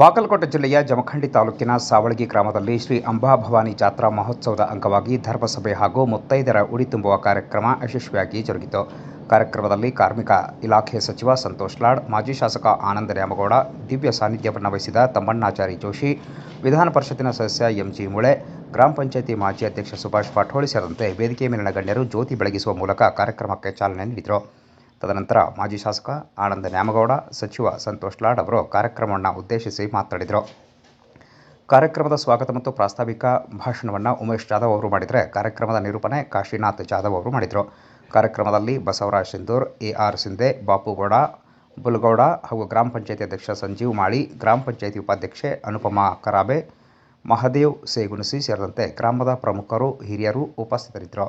ಬಾಗಲಕೋಟೆ ಜಿಲ್ಲೆಯ ಜಮಖಂಡಿ ತಾಲೂಕಿನ ಸಾವಳಗಿ ಗ್ರಾಮದಲ್ಲಿ ಶ್ರೀ ಅಂಬಾಭವಾನಿ ಜಾತ್ರಾ ಮಹೋತ್ಸವದ ಅಂಗವಾಗಿ ಧರ್ಮಸಭೆ ಹಾಗೂ ಮುತ್ತೈದರ ಉಡಿ ತುಂಬುವ ಕಾರ್ಯಕ್ರಮ ಯಶಸ್ವಿಯಾಗಿ ಜರುಗಿತು. ಕಾರ್ಯಕ್ರಮದಲ್ಲಿ ಕಾರ್ಮಿಕ ಇಲಾಖೆ ಸಚಿವ ಸಂತೋಷ್ ಲಾಡ್, ಮಾಜಿ ಶಾಸಕ ಆನಂದ ನ್ಯಾಮಗೌಡ, ದಿವ್ಯ ಸಾನ್ನಿಧ್ಯವನ್ನು ವಹಿಸಿದ ತಮ್ಮಣ್ಣಾಚಾರಿ ಜೋಶಿ, ವಿಧಾನ ಪರಿಷತ್ತಿನ ಸದಸ್ಯ ಎಂಜಿ ಮುಳೆ, ಗ್ರಾಮ ಪಂಚಾಯಿತಿ ಮಾಜಿ ಅಧ್ಯಕ್ಷ ಸುಭಾಷ್ ಪಾಠೋಳಿ ಸೇರಿದಂತೆ ವೇದಿಕೆ ಮೇಲಿನ ಗಣ್ಯರು ಜ್ಯೋತಿ ಬೆಳಗಿಸುವ ಮೂಲಕ ಕಾರ್ಯಕ್ರಮಕ್ಕೆ ಚಾಲನೆ ನೀಡಿದರು. ತದನಂತರ ಮಾಜಿ ಶಾಸಕ ಆನಂದ ನ್ಯಾಮಗೌಡ, ಸಚಿವ ಸಂತೋಷ್ ಲಾಡ್ ಅವರು ಕಾರ್ಯಕ್ರಮವನ್ನು ಉದ್ದೇಶಿಸಿ ಮಾತನಾಡಿದರು. ಕಾರ್ಯಕ್ರಮದ ಸ್ವಾಗತ ಮತ್ತು ಪ್ರಾಸ್ತಾವಿಕ ಭಾಷಣವನ್ನು ಉಮೇಶ್ ಜಾಧವ್ ಅವರು ಮಾಡಿದರೆ ಕಾರ್ಯಕ್ರಮದ ನಿರೂಪಣೆ ಕಾಶಿನಾಥ್ ಜಾಧವ್ ಅವರು ಮಾಡಿದರು. ಕಾರ್ಯಕ್ರಮದಲ್ಲಿ ಬಸವರಾಜ್ ಸಿಂಧೂರ್ ಎ ಆರ್ ಸಿಂಧೆ ಬಾಪುಗೌಡ ಬುಲ್ಗೌಡ ಹಾಗೂ ಗ್ರಾಮ ಪಂಚಾಯತಿ ಅಧ್ಯಕ್ಷ ಸಂಜೀವ್ ಮಾಳಿ, ಗ್ರಾಮ ಪಂಚಾಯತಿ ಉಪಾಧ್ಯಕ್ಷೆ ಅನುಪಮಾ ಕರಾಬೆ, ಮಹದೇವ್ ಸೇಗುಣಸಿ ಸೇರಿದಂತೆ ಗ್ರಾಮದ ಪ್ರಮುಖರು, ಹಿರಿಯರು ಉಪಸ್ಥಿತರಿದ್ದರು.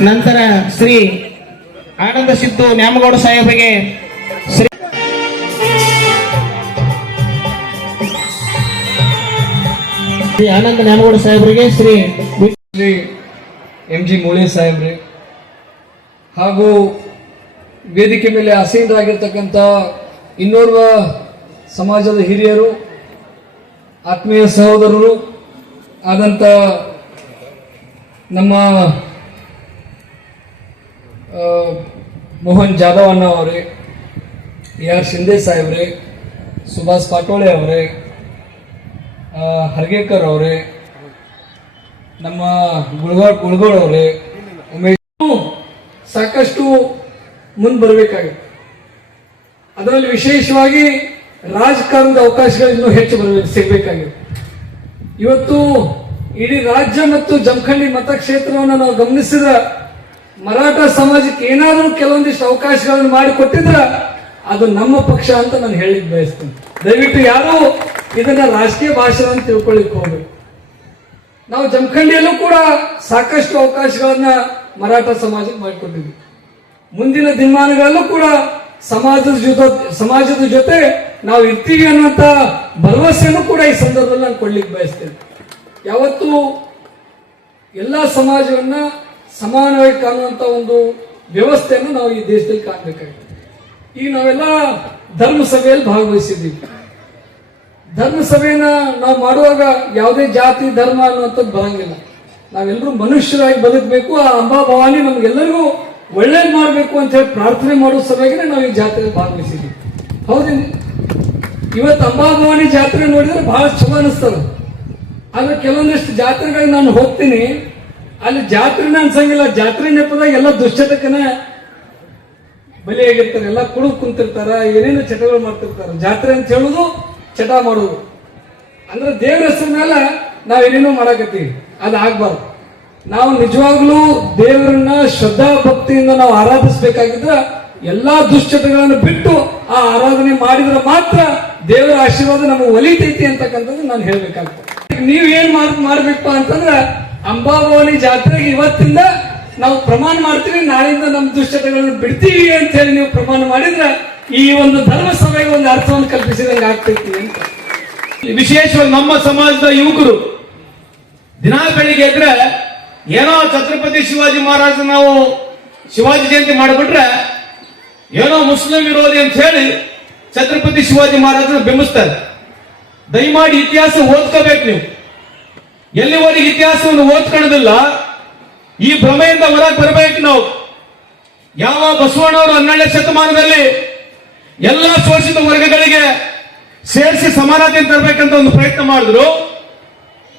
ನಂತರ ಶ್ರೀ ಆನಂದ ಸಿದ್ದು ನ್ಯಾಮಗೌಡ ಸಾಹೇಬರಿಗೆ ಶ್ರೀ ಶ್ರೀ ಆನಂದ ನ್ಯಾಮಗೌಡ ಸಾಹೇಬರಿಗೆ ಶ್ರೀ ಶ್ರೀ ಎಂ ಜಿ ಮೂಳೆ ಸಾಹೇಬ್ರಿ, ಹಾಗೂ ವೇದಿಕೆ ಮೇಲೆ ಆಸೀನರಾಗಿರ್ತಕ್ಕಂಥ ಇನ್ನೋರ್ವ ಸಮಾಜದ ಹಿರಿಯರು, ಆತ್ಮೀಯ ಸಹೋದರರು ಆದಂಥ ನಮ್ಮ ಆ, ಮೋಹನ್ ಜಾಧವ್ ಅಣ್ಣ ಅವರೇ ಎ ಆರ್ ಶಿಂದೆ ಸಾಹೇಬ್ರೆ, ಸುಭಾಷ್ ಪಾಟೋಳೆ ಅವರೇ ಹರ್ಗೇಕರ್ ಅವರೇ, ನಮ್ಮ ಗುಳ್ಗೋಳ್ ಗುಳ್ಗೋಳ್ ಅವರೇ, ಉಮೇಶ್ ಸಾಕಷ್ಟು ಮುಂದೆ ಬರಬೇಕಾಗಿತ್ತು. ಅದರಲ್ಲಿ ವಿಶೇಷವಾಗಿ ರಾಜಕಾರಣದ ಅವಕಾಶಗಳು ಇನ್ನೂ ಹೆಚ್ಚು ಬರಬೇಕು ಸಿಗಬೇಕಾಗಿದೆ ಇವತ್ತು ಇಡೀ ರಾಜ್ಯ ಮತ್ತು ಜಮಖಂಡಿ ಮತಕ್ಷೇತ್ರವನ್ನು ನಾವು ಗಮನಿಸಿದ ಮರಾಠ ಸಮಾಜಕ್ಕೆ ಏನಾದರೂ ಕೆಲವೊಂದಿಷ್ಟು ಅವಕಾಶಗಳನ್ನು ಮಾಡಿಕೊಟ್ಟಿದ್ರ ಅದು ನಮ್ಮ ಪಕ್ಷ ಅಂತ ನಾನು ಹೇಳಿದ್ ಬಯಸ್ತೇನೆ. ದಯವಿಟ್ಟು ಯಾರು ಇದನ್ನ ರಾಜಕೀಯ ಭಾಷೆ ಅಂತ ತಿಳ್ಕೊಳ್ಳಿಕ್ ಹೋಗ್ಬೇಕು ನಾವು ಜಮಖಂಡಿಯಲ್ಲೂ ಕೂಡ ಸಾಕಷ್ಟು ಅವಕಾಶಗಳನ್ನ ಮರಾಠ ಸಮಾಜಕ್ಕೆ ಮಾಡಿಕೊಟ್ಟಿದ್ವಿ ಮುಂದಿನ ದಿನಮಾನಗಳಲ್ಲೂ ಕೂಡ ಸಮಾಜದ ಜೊತೆ ಸಮಾಜದ ಜೊತೆ ನಾವು ಇರ್ತೀವಿ ಅನ್ನುವಂತ ಭರವಸೆಯನ್ನು ಕೂಡ ಈ ಸಂದರ್ಭದಲ್ಲಿ ನಾನು ಕೊಡ್ಲಿಕ್ಕೆ ಬಯಸ್ತೇನೆ. ಯಾವತ್ತು ಎಲ್ಲ ಸಮಾಜವನ್ನ ಸಮಾನವಾಗಿ ಕಾಣುವಂತ ಒಂದು ವ್ಯವಸ್ಥೆಯನ್ನು ನಾವು ಈ ದೇಶದಲ್ಲಿ ಕಾಣಬೇಕಾಗಿದೆ. ಈಗ ನಾವೆಲ್ಲ ಧರ್ಮಸಭೆಯಲ್ಲಿ ಭಾಗವಹಿಸಿದ್ದೀವಿ. ಧರ್ಮಸಭೆಯನ್ನ ನಾವು ಮಾಡುವಾಗ ಯಾವುದೇ ಜಾತಿ, ಧರ್ಮ ಅನ್ನುವಂಥದ್ದು ಬರಂಗಿಲ್ಲ. ನಾವೆಲ್ಲರೂ ಮನುಷ್ಯರಾಗಿ ಬದುಕಬೇಕು, ಆ ಅಂಬಾ ಭವಾನಿ ನಮ್ಗೆಲ್ಲರಿಗೂ ಒಳ್ಳೇದು ಮಾಡಬೇಕು ಅಂತ ಹೇಳಿ ಪ್ರಾರ್ಥನೆ ಮಾಡೋ ಸಭೆಗೆ ನಾವು ಈ ಜಾತ್ರೆಯಲ್ಲಿ ಭಾಗವಹಿಸಿದ್ದೀವಿ. ಹೌದೇನು ಇವತ್ತು ಅಂಬಾ ಭವಾನಿ ಜಾತ್ರೆ ನೋಡಿದ್ರೆ ಬಹಳ ಚಲೋ ಅನಿಸ್ತದ. ಆದ್ರೆ ಕೆಲವೊಂದಿಷ್ಟು ಜಾತ್ರೆಗಳಿಗೆ ನಾನು ಹೋಗ್ತೀನಿ. ಅಲ್ಲಿ ಜಾತ್ರೆನ ಅನ್ಸಂಗಿಲ್ಲ. ಜಾತ್ರೆ ನೆಪದಾಗ ಎಲ್ಲ ದುಶ್ಚಟಕನ ಬಲಿಯಾಗಿರ್ತಾರೆ ಎಲ್ಲ ಕುಡಿದು ಕುಂತಿರ್ತಾರ, ಏನೇನು ಚಟಗಳು ಮಾಡ್ತಿರ್ತಾರ. ಜಾತ್ರೆ ಅಂತ ಹೇಳುದು ಚಟ ಮಾಡುದು. ಅಂದ್ರೆ ದೇವ್ರ ಹೆಸರು ಮೇಲೆ ನಾವ್ ಏನೇನೋ ಮಾಡಕತ್ತೀವಿ. ಅದು ಆಗ್ಬಾರ್ದು. ನಾವು ನಿಜವಾಗ್ಲೂ ದೇವರನ್ನ ಶ್ರದ್ಧಾ ಭಕ್ತಿಯಿಂದ ನಾವು ಆರಾಧಿಸಬೇಕಾಗಿದ್ರ ಎಲ್ಲಾ ದುಶ್ಚಟಗಳನ್ನು ಬಿಟ್ಟು ಆ ಆರಾಧನೆ ಮಾಡಿದ್ರೆ ಮಾತ್ರ ದೇವರ ಆಶೀರ್ವಾದ ನಮಗೆ ಒಲಿತೈತಿ ಅಂತಕ್ಕಂಥದ್ದು ನಾನು ಹೇಳ್ಬೇಕಾಗ್ತದೆ. ನೀವ್ ಏನ್ ಮಾಡ್ ಮಾಡ್ಬೇಕು ಅಂತಂದ್ರ ಅಂಬಾಭವಾನಿ ಜಾತ್ರೆಗೆ ಇವತ್ತಿಂದ ನಾವು ಪ್ರಮಾಣ ಮಾಡ್ತೀವಿ ನಾಳೆಯಿಂದ ನಮ್ಮ ದುಶ್ಚಟಗಳನ್ನು ಬಿಡ್ತೀವಿ ಅಂತ ಹೇಳಿ ನೀವು ಪ್ರಮಾಣ ಮಾಡಿದ್ರೆ ಈ ಒಂದು ಧರ್ಮ ಸಭೆಗೆ ಒಂದು ಅರ್ಥವನ್ನು ಕಲ್ಪಿಸಿದಂಗೆ ಆಗ್ತೈತಿ ಅಂತ. ವಿಶೇಷವಾಗಿ ನಮ್ಮ ಸಮಾಜದ ಯುವಕರು, ದಿನ ಬೆಳಿಗ್ಗೆ ಎದ್ರೆ ಏನೋ ಛತ್ರಪತಿ ಶಿವಾಜಿ ಮಹಾರಾಜ ನಾವು ಶಿವಾಜಿ ಜಯಂತಿ ಮಾಡಿಬಿಟ್ರೆ ಏನೋ ಮುಸ್ಲಿಂ ವಿರೋಧಿ ಅಂತ ಹೇಳಿ ಛತ್ರಪತಿ ಶಿವಾಜಿ ಮಹಾರಾಜನ ಬಿಂಬಿಸ್ತಾರೆ. ದಯಮಾಡಿ ಇತಿಹಾಸ ಓದ್ಕೋಬೇಕು ನೀವು. ಎಲ್ಲಿವರೆಗೆ ಇತಿಹಾಸವನ್ನು ಓದ್ಕೊಳ್ಳೋದಿಲ್ಲ, ಈ ಭ್ರಮೆಯಿಂದ ಹೊರಗೆ ಬರಬೇಕು ನಾವು. ಯಾವ ಬಸವಣ್ಣವರು ಹನ್ನೆರಡನೇ ಶತಮಾನದಲ್ಲಿ ಎಲ್ಲ ಶೋಷಿತ ವರ್ಗಗಳಿಗೆ ಸೇರಿಸಿ ಸಮಾನತೆ ತರಬೇಕಂತ ಒಂದು ಪ್ರಯತ್ನ ಮಾಡಿದ್ರು.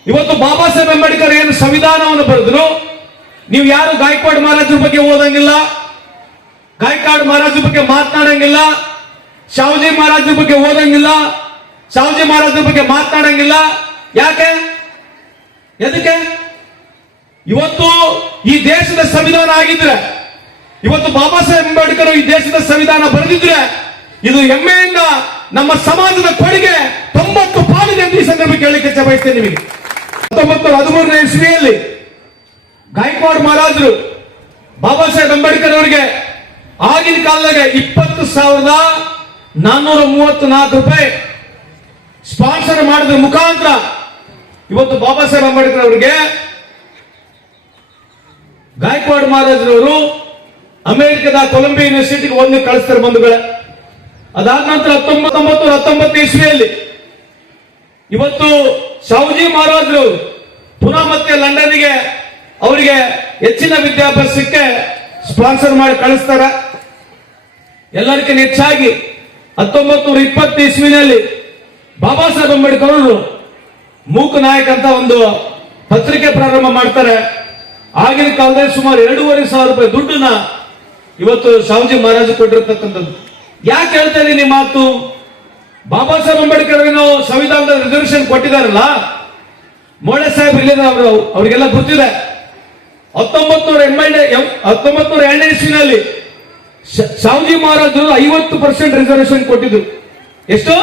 ಇವತ್ತು ಬಾಬಾ ಸಾಹೇಬ್ ಅಂಬೇಡ್ಕರ್ ಏನು ಸಂವಿಧಾನವನ್ನು ಬರೆದ್ರು. ನೀವು ಯಾರು ಗಾಯಕ್ವಾಡ್ ಮಹಾರಾಜರ ಬಗ್ಗೆ ಓದಂಗಿಲ್ಲ, ಗಾಯಕ್ವಾಡ್ ಮಹಾರಾಜರ ಬಗ್ಗೆ ಮಾತನಾಡಂಗಿಲ್ಲ, ಶಾವಜಿ ಮಹಾರಾಜರ ಬಗ್ಗೆ ಓದಂಗಿಲ್ಲ, ಶಾವಜಿ ಮಹಾರಾಜರ ಬಗ್ಗೆ ಮಾತನಾಡಂಗಿಲ್ಲ. ಯಾಕೆ? ಎದಕ್ಕೆ? ಇವತ್ತು ಈ ದೇಶದ ಸಂವಿಧಾನ ಆಗಿದ್ರೆ, ಇವತ್ತು ಬಾಬಾ ಸಾಹೇಬ್ ಅಂಬೇಡ್ಕರ್ ಈ ದೇಶದ ಸಂವಿಧಾನ ಬರೆದಿದ್ರೆ, ಇದು ಹೆಮ್ಮೆಯಿಂದ ನಮ್ಮ ಸಮಾಜದ ಕೊಡುಗೆ ತೊಂಬತ್ತು ಪಾಲಿದೆ ಅಂತ ಈ ಸಂದರ್ಭ ಕೇಳಲಿಕ್ಕೆ ಬಯಸ್ತೇನೆ ನಿಮಗೆ. ಹತ್ತೊಂಬತ್ತು ಹದಿಮೂರನೇ ಇಸ್ವಿಯಲ್ಲಿ ಗಾಯಕ್ವಾಡ್ ಮಹಾರಾಜರು ಬಾಬಾ ಸಾಹೇಬ್ ಅಂಬೇಡ್ಕರ್ ಅವರಿಗೆ ಆಗಿನ ಕಾಲದಾಗ ಇಪ್ಪತ್ತು ಸಾವಿರದ ನಾನ್ನೂರ ಮೂವತ್ತು ನಾಲ್ಕು ರೂಪಾಯಿ ಸ್ಪಾನ್ಸರ್ ಮಾಡಿದ್ರ ಮುಖಾಂತರ ಇವತ್ತು ಬಾಬಾ ಸಾಹೇಬ್ ಅಂಬೇಡ್ಕರ್ ಅವರಿಗೆ ಗಾಯಕ್ವಾಡ್ ಮಹಾರಾಜರವರು ಅಮೆರಿಕದ ಕೊಲಂಬಿಯಾ ಯೂನಿವರ್ಸಿಟಿಗೆ ಒಂದು ಕಳಿಸ್ತಾರೆ ಬಂಧುಗಳ. ಅದಾದ ನಂತರ ಹತ್ತೊಂಬತ್ತೊಂಬತ್ತು ಹತ್ತೊಂಬತ್ತು ಇಸ್ವಿಯಲ್ಲಿ ಇವತ್ತು ಶಾಹುಜಿ ಮಹಾರಾಜರು ಪುನಃ ಮತ್ತೆ ಲಂಡನ್ಗೆ ಅವರಿಗೆ ಹೆಚ್ಚಿನ ವಿದ್ಯಾಭ್ಯಾಸಕ್ಕೆ ಸ್ಪಾನ್ಸರ್ ಮಾಡಿ ಕಳಿಸ್ತಾರೆ. ಎಲ್ಲರಿಗಿಂತ ಹೆಚ್ಚಾಗಿ ಹತ್ತೊಂಬತ್ತು ನೂರ ಇಪ್ಪತ್ತು ಇಸ್ವಿನಲ್ಲಿ ಬಾಬಾ ಸಾಹೇಬ್ ಅಂಬೇಡ್ಕರ್ ಅವರು ಮೂಕ ನಾಯಕ್ ಅಂತ ಒಂದು ಪತ್ರಿಕೆ ಪ್ರಾರಂಭ ಮಾಡ್ತಾರೆ. ಆಗಿನ ಕಾಲದಲ್ಲಿ ಸುಮಾರು ಎರಡೂವರೆ ಸಾವಿರ ರೂಪಾಯಿ ದುಡ್ಡನ್ನ ಇವತ್ತು ಶಾಹುಜಿ ಮಹಾರಾಜ್ ಕೊಟ್ಟಿರ್ತಕ್ಕಂಥದ್ದು. ಯಾಕೆ ಹೇಳ್ತಾ ಇದೀನಿ ಮಾತು? ಬಾಬಾ ಸಾಹೇಬ್ ಅಂಬೇಡ್ಕರ್ ಏನು ಸಂವಿಧಾನದ ರಿಸರ್ವೇಶನ್ ಕೊಟ್ಟಿದಾರಲ್ಲ ಮೋಳೆ ಸಾಹೇಬ್ ಇಲ್ಲಿದ್ದ ಅವರು, ಅವರಿಗೆಲ್ಲ ಗೊತ್ತಿದೆ. ಹತ್ತೊಂಬತ್ ನೂರ ಹತ್ತೊಂಬತ್ ನೂರ ಎರಡನೇ ಇಸ್ವಿನಲ್ಲಿ ಶಾಹುಜಿ ಮಹಾರಾಜರು ಐವತ್ತು ಪರ್ಸೆಂಟ್ ರಿಸರ್ವೇಶನ್ ಕೊಟ್ಟಿದ್ರು. ಎಷ್ಟು?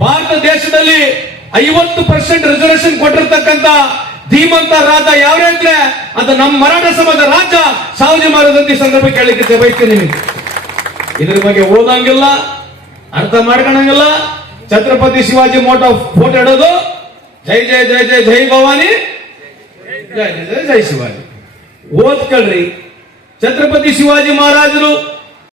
ಭಾರತ ದೇಶದಲ್ಲಿ ಐವತ್ತು ಪರ್ಸೆಂಟ್ ರಿಸರ್ವೇಶನ್ ಕೊಟ್ಟಿರ್ತಕ್ಕಂತ ಧೀಮಂತ ರಾಜ ಯಾವ ಇದ್ರೆ ಅದು ನಮ್ಮ ಮರಾಠ ಸಮಾಜ ರಾಜ ಸಾವಜಿ ಮಾರದಂತ ಅಂತ ಈ ಸಂದರ್ಭ ಕೇಳಲಿಕ್ಕೆ ಬಯಸ್ತೀನಿ ಇದ್ರ ಬಗ್ಗೆ ಓದಂಗಿಲ್ಲ, ಅರ್ಥ ಮಾಡ್ಕೊಳಂಗಿಲ್ಲ. ಛತ್ರಪತಿ ಶಿವಾಜಿ ಮೋಟೋ ಫೋಟೋ ಇಡೋದು. ಜೈ ಜೈ ಜೈ ಜೈ ಜೈ ಭವಾನಿ. ಜೈ ಜೈ ಜೈ ಶಿವಾಜಿ. ಓದ್ಕೊಳ್ರಿ ಛತ್ರಪತಿ ಶಿವಾಜಿ ಮಹಾರಾಜರು